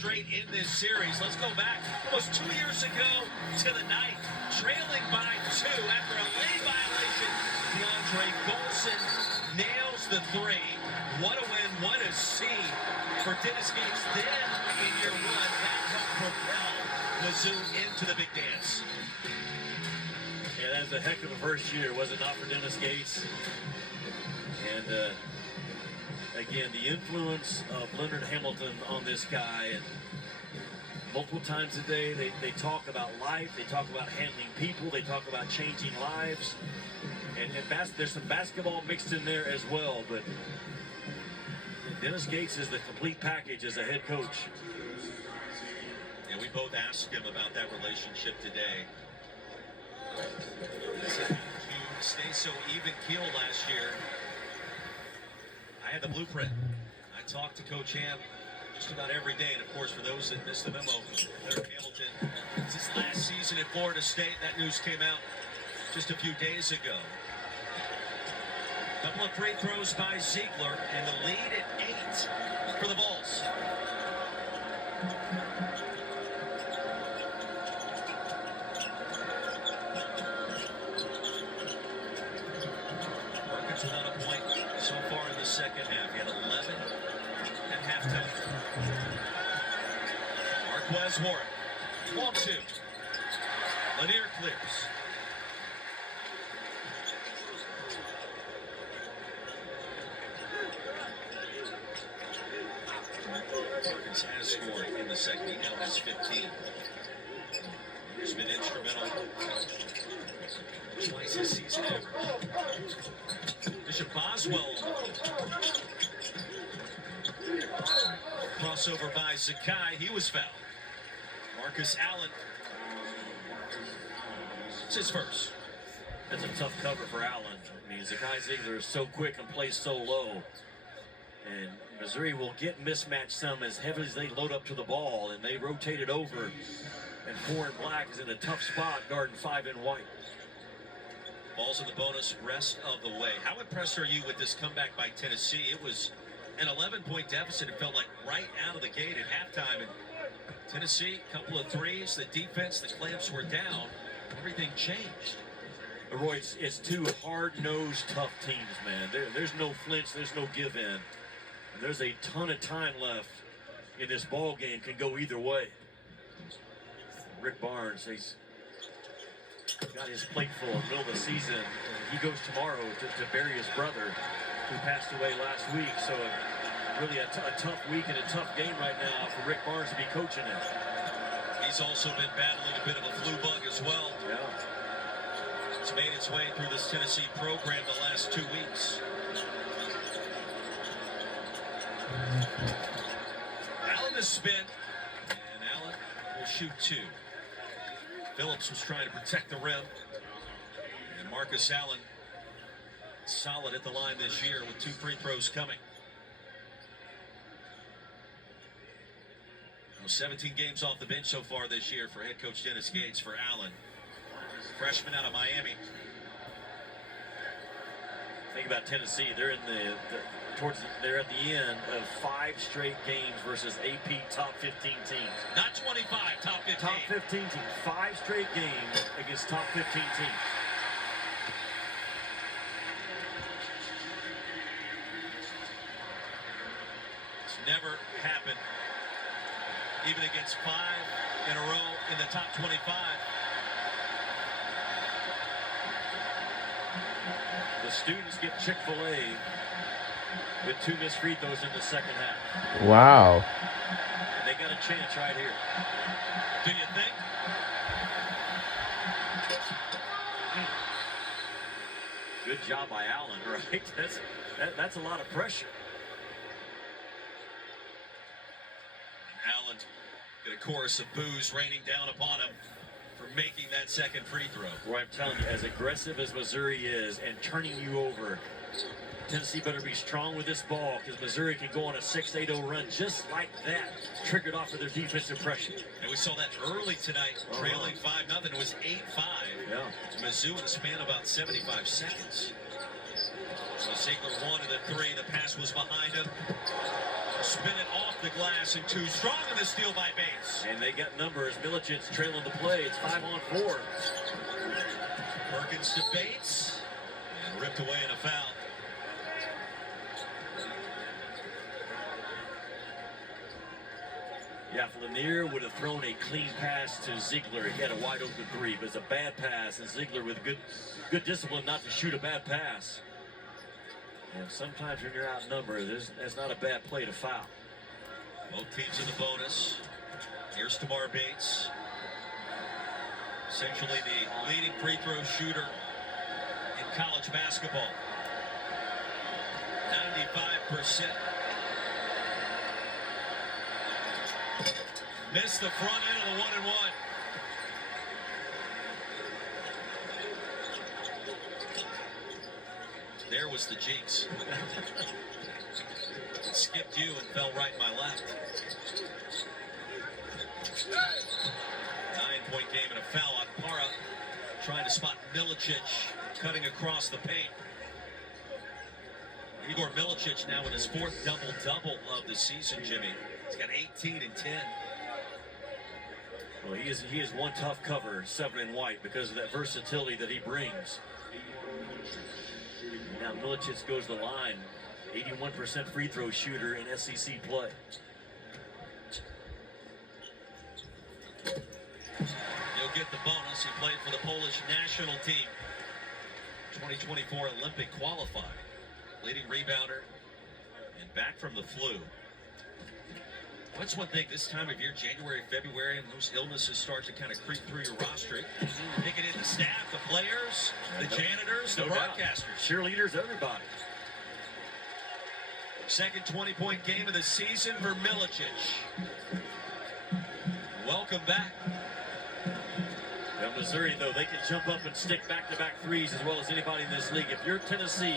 straight in this series. Let's go back almost 2 years ago to the night, trailing by 2 after a late violation. DeAndre Golson nails the 3. What a win, what a scene for Dennis Gates. Then in year 1, that helped propel Mizzou into the big dance. Yeah, that was a heck of a first year, was it not, for Dennis Gates? And again, the influence of Leonard Hamilton on this guy, and multiple times a day they talk about life, they talk about handling people, they talk about changing lives, and there's some basketball mixed in there as well, but Dennis Gates is the complete package as a head coach. And we both asked him about that relationship today. He said, to stay so even-keeled last year, I had the blueprint. I talked to Coach Ham just about every day, and of course, for those that missed the memo, Leonard Hamilton, it's his last season at Florida State. That news came out just a few days ago. Couple of free throws by Ziegler, and the lead at 8 for the Bulls. Marcus without a point so far in the second half. He had 11 at halftime. Marquez Warren, ball 2. Lanier clears. Marcus has scored in the second. He now has 15. He's been instrumental twice this season ever. Bishop Boswell. Crossover by Zakai. He was fouled. Marcus Allen. It's his first. That's a tough cover for Allen. I mean, Zakai Ziegler is so quick and plays so low. And Missouri will get mismatched some as heavily as they load up to the ball, and they rotate it over. And 4 in black is in a tough spot guarding 5 in white. Ball's in the bonus rest of the way. How impressed are you with this comeback by Tennessee? It was an 11-point deficit. It felt like right out of the gate at halftime. And Tennessee, a couple of threes, the defense, the clamps were down. Everything changed. Roy, it's 2 hard-nosed, tough teams, man. There's no flinch, there's no give-in. And there's a ton of time left in this ball game. Can go either way. Rick Barnes, he's got his plate full in the middle of the season. He goes tomorrow to bury his brother, who passed away last week. So really a tough week and a tough game right now for Rick Barnes to be coaching it. He's also been battling a bit of a flu bug as well. Yeah. It's made its way through this Tennessee program the last 2 weeks. Allen to spin, and Allen will shoot 2. Phillips was trying to protect the rim, and Marcus Allen solid at the line this year with 2 free throws coming. 17 games off the bench so far this year for head coach Dennis Gates. For Allen, freshman out of Miami. Think about Tennessee. They're in they're at the end of 5 straight games versus AP top 15 teams. Not 25, top 15. Top 15 teams. 5 straight games against top 15 teams. It's never happened, even against 5 in a row in the top 25. The students get Chick-fil-A with 2 missed free throws in the second half. Wow. And they got a chance right here. Do you think? Good job by Allen, right? That's a lot of pressure. And Allen got a chorus of boos raining down upon him for making that second free throw. Where I'm telling you, as aggressive as Missouri is and turning you over, Tennessee better be strong with this ball, because Missouri can go on a 6-8-0 run just like that, triggered off of their defensive pressure. And we saw that early tonight, trailing 5-0. It was 8-5. Yeah. Mizzou in the span of about 75 seconds. So Ziegler wanted a 3. The pass was behind him. Spin it off the glass and two. Strong in the steal by Bates. And they got numbers. Milicic's trailing the play. It's 5-on-4. Perkins to Bates. And ripped away in a foul. Yeah, Lanier would have thrown a clean pass to Ziegler. He had a wide open three, but it's a bad pass. And Ziegler with good discipline not to shoot a bad pass. And sometimes when you're outnumbered, that's not a bad play to foul. Both teams in the bonus. Here's Tamar Bates. Essentially the leading free throw shooter in college basketball. 95%. Missed the front end of the 1-and-1. There was the jinx. It skipped you and fell right in my lap. 9-point game and a foul on Para. Trying to spot Milicic cutting across the paint. Igor Milicic now in his fourth double-double of the season, Jimmy. He's got 18 and 10. Well, he is one tough cover, 7 in white, because of that versatility that he brings. Now Milicic goes to the line, 81% free throw shooter in SEC play. He'll get the bonus. He played for the Polish national team. 2024 Olympic qualifier. Leading rebounder and back from the flu. What's one thing this time of year, January, February, and those illnesses start to kind of creep through your roster. Picking in the staff, the players, the janitors, the broadcasters. Cheerleaders, everybody. Second 20-point game of the season for Milicic. Welcome back. Now Missouri, though, they can jump up and stick back-to-back threes as well as anybody in this league. If you're Tennessee,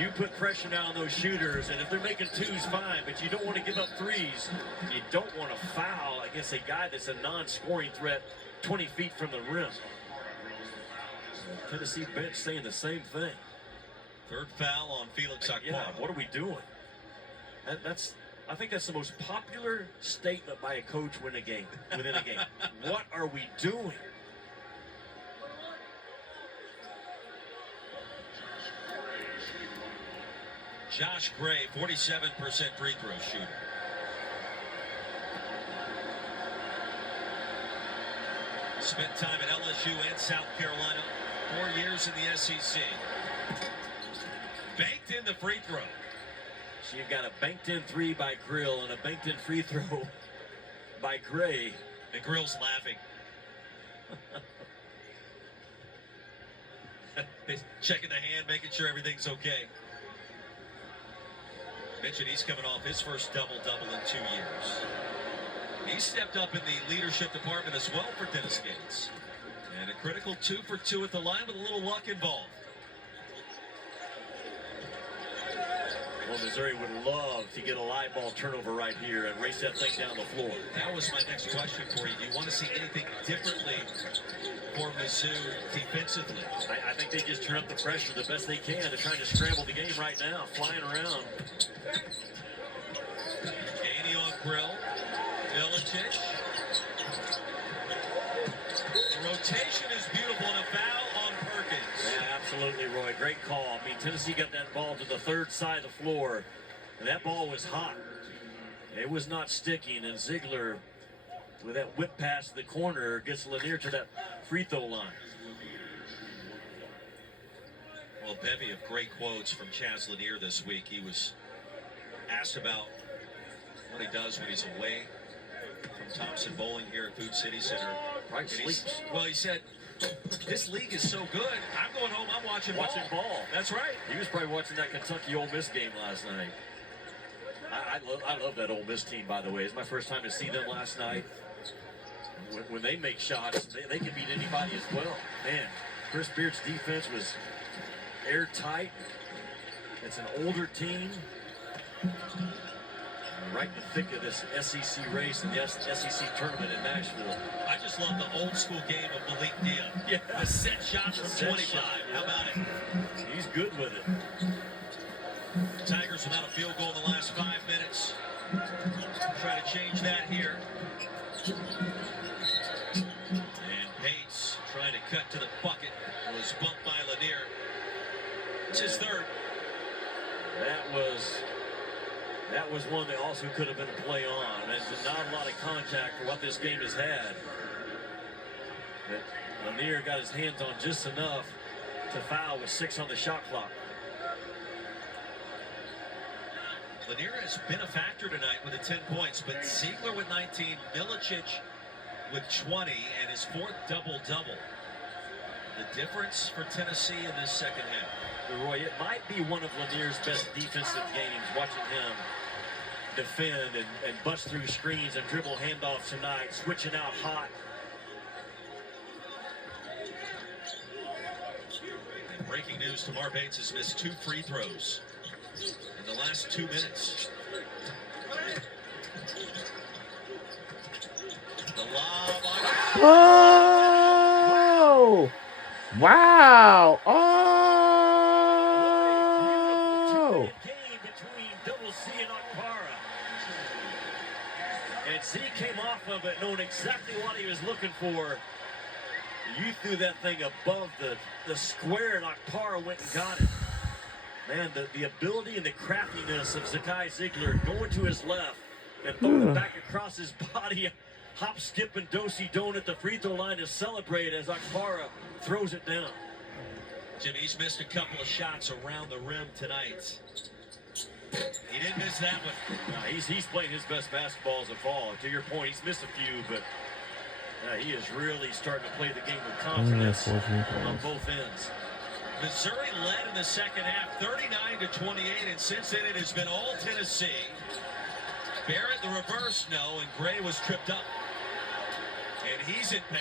you put pressure now on those shooters, and if they're making twos, fine, but you don't want to give up threes. You don't want to foul against a guy that's a non-scoring threat 20 feet from the rim. Tennessee bench saying the same thing. Third foul on Felix Akbar. Yeah, what are we doing? I think that's the most popular statement by a coach within a game. What are we doing? Josh Gray, 47% free throw shooter. Spent time at LSU and South Carolina. 4 years in the SEC. Banked in the free throw. So you've got a banked-in three by Grill and a banked-in free throw by Gray. And Grill's laughing. Checking the hand, making sure everything's okay. Mentioned he's coming off his first double-double in 2 years. He stepped up in the leadership department as well for Dennis Gates. And a critical 2 for 2 at the line with a little luck involved. Well, Missouri would love to get a live ball turnover right here and race that thing down the floor. That was my next question for you. Do you want to see anything differently for Mizzou defensively? I think they just turn up the pressure the best they can. They're trying to scramble the game right now, flying around. Gainey on Grill. Milicic. The rotation is beautiful and a foul on Perkins. Yeah, absolutely, Roy. Great call. I mean, Tennessee got that ball to the third side of the floor, and that ball was hot. It was not sticking, and Ziegler, with that whip pass to the corner, gets Lanier to that free throw line. Well, a bevy of great quotes from Chaz Lanier this week. He was asked about what he does when he's away from Thompson Bowling here at Food City Center. Right, sleeps. Well, he said, this league is so good. I'm going home, I'm watching ball. That's right. He was probably watching that Kentucky Ole Miss game last night. I love that Ole Miss team, by the way. It's my first time to see them last night. When they make shots, they can beat anybody as well. Man, Chris Beard's defense was airtight. It's an older team. Right in the thick of this SEC race and the SEC tournament in Nashville. I just love the old school game of Malik Dia. Yeah. The set shot from 25. How about it? He's good with it. Tigers without a field goal in the last 5 minutes. Try to change that here. And Bates trying to cut to the bucket. Was bumped by Lanier. It's his third. That was one that also could have been a play on. And not a lot of contact for what this game has had. But Lanier got his hands on just enough to foul with 6 on the shot clock. Lanier has been a factor tonight with the 10 points, but Ziegler with 19, Milicic with 20, and his 4th double-double. The difference for Tennessee in this second half. Roy, it might be one of Lanier's best defensive games, watching him defend and bust through screens and dribble handoffs tonight, switching out hot. And breaking news, Tamar Bates has missed 2 free throws in the last 2 minutes. The lob on... Oh! Wow! Oh! Game between Double C and Akpara. And Z came off of it knowing exactly what he was looking for. You threw that thing above the square, and Akpara went and got it. Man, the ability and the craftiness of Zakai Ziegler going to his left and throwing it back across his body. Hop, skip, and do-si-don't at the free throw line to celebrate as Akpara throws it down. Jimmy, he's missed a couple of shots around the rim tonight. He didn't miss that one. He's playing his best basketball as a fall. To your point, he's missed a few, but he is really starting to play the game with confidence on both ends. Missouri led in the second half, 39-28, and since then it has been all Tennessee. Barrett the reverse, no, and Gray was tripped up. And he's in pain.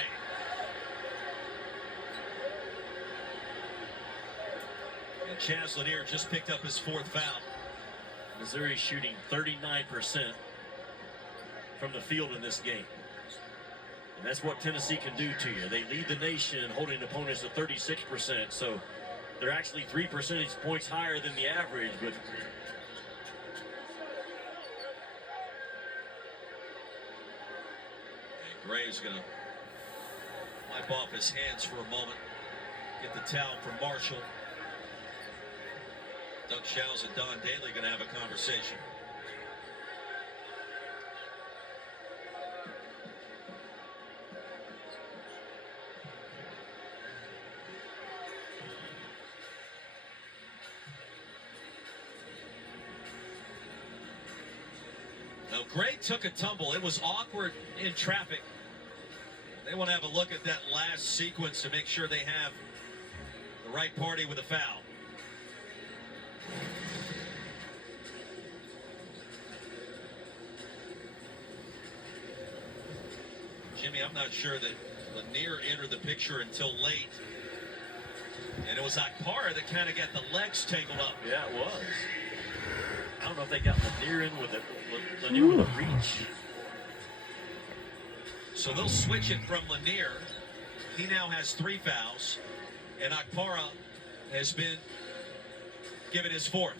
And Chaz Lanier just picked up his 4th foul. Missouri shooting 39% from the field in this game. And that's what Tennessee can do to you. They lead the nation holding opponents to 36%. So they're actually 3 percentage points higher than the average. But Gray's going to wipe off his hands for a moment. Get the towel from Marshall. Doug Shows and Don Daly going to have a conversation. Now, Gray took a tumble. It was awkward in traffic. They want to have a look at that last sequence to make sure they have the right party with a foul. Jimmy, I'm not sure that Lanier entered the picture until late. And it was Akpara that kind of got the legs tangled up. yeah, it was. I don't know if they got Lanier in with it. Lanier with a reach. So they'll switch it from Lanier. He now has 3 fouls. And Akpara has been given his 4th.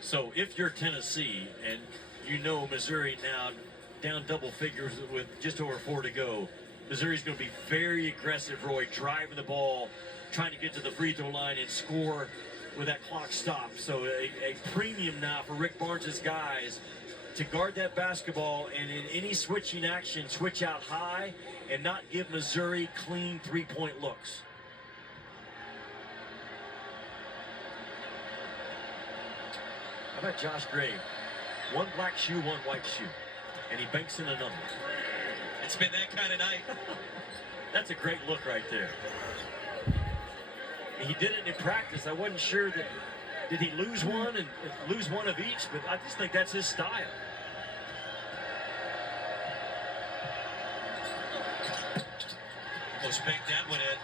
So if you're Tennessee and you know Missouri now down double figures with just over 4 to go, Missouri's going to be very aggressive, Roy, driving the ball, trying to get to the free throw line and score with that clock stopped. So a premium now for Rick Barnes' guys to guard that basketball and in any switching action, switch out high and not give Missouri clean 3-point looks. How about Josh Gray? 1 black shoe, 1 white shoe. And he banks in another. It's been that kind of night. That's a great look right there. He did it in practice. I wasn't sure that, did he lose one and lose one of each, but I just think that's his style. Almost banked that one in.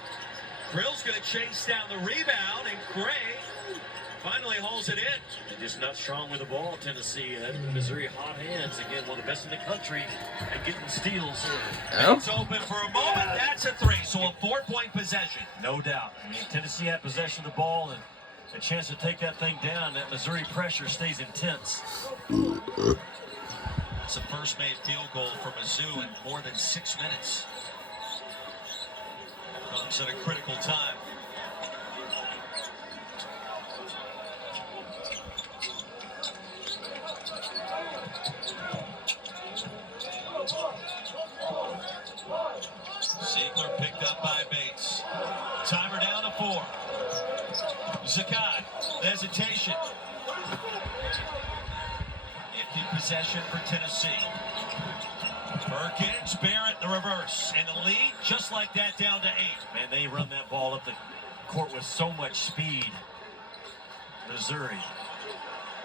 Grill's going to chase down the rebound, and Gray finally hauls it in. And just not strong with the ball, Tennessee. Missouri hot hands. Again, one of the best in the country and getting steals. It's open for a moment. That's a 3, so a 4-point possession. No doubt. I mean, Tennessee had possession of the ball, and a chance to take that thing down. That Missouri pressure stays intense. It's the first made field goal for Mizzou in more than 6 minutes. Comes at a critical time. Ziegler picked up by Bates. Timer down to 4. Zakai, hesitation. Empty possession for Tennessee. Perkins, Barrett, the reverse. And the lead, just like that, down to 8. Man, they run that ball up the court with so much speed. Missouri.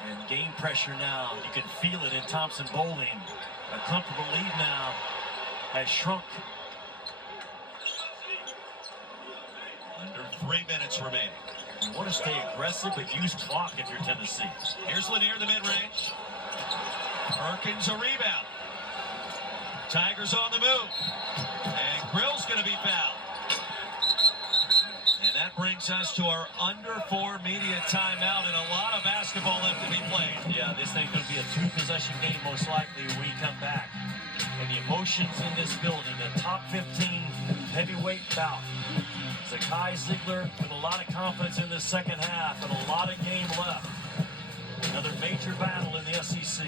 And gain pressure now. You can feel it in Thompson Bowling. A comfortable lead now has shrunk. Under 3 minutes remaining. You want to stay aggressive, but use clock if you're Tennessee. Here's Lanier, the mid-range. Perkins, a rebound. Tigers on the move. And Grill's going to be fouled. And that brings us to our under 4 media timeout and a lot of basketball left to be played. Yeah, this thing's going to be a 2-possession game most likely when we come back. And the emotions in this building, the top 15 heavyweight bout. Zakai Ziegler with a lot of confidence in this second half and a lot of game left. Another major battle in the SEC.